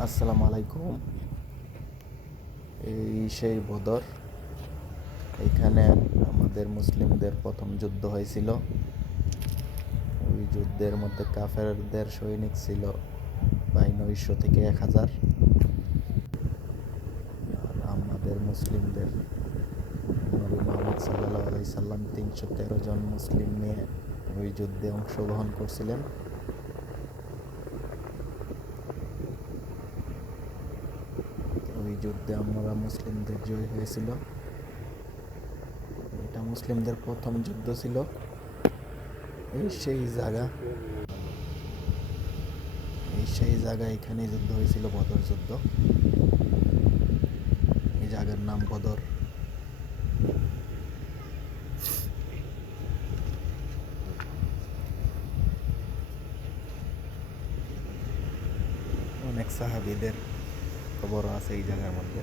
আসসালামু আলাইকুম। এই সেই বদর। এইখানে আমাদের মুসলিমদের প্রথম যুদ্ধ হয়েছিল। ওই যুদ্ধের মধ্যে কাফেরদের সৈনিক ছিল প্রায় 900 থেকে 1000। আর আমাদের মুসলিমদের নবী মোহাম্মদ সাল্লাল্লাহু আলাইহি সাল্লাম 313 জন মুসলিম নিয়ে ওই যুদ্ধে অংশগ্রহণ করছিলেন। ওই যুদ্ধে আমরা মুসলিমদের জয় হয়েছিল। এটা মুসলিমদের প্রথম যুদ্ধ ছিল। এই সেই জায়গা এখানে যুদ্ধ হয়েছিল, বদর যুদ্ধ। এই জায়গার নাম বদর। অনেক সাহাবীদের খবরও আছে এই জায়গার মধ্যে।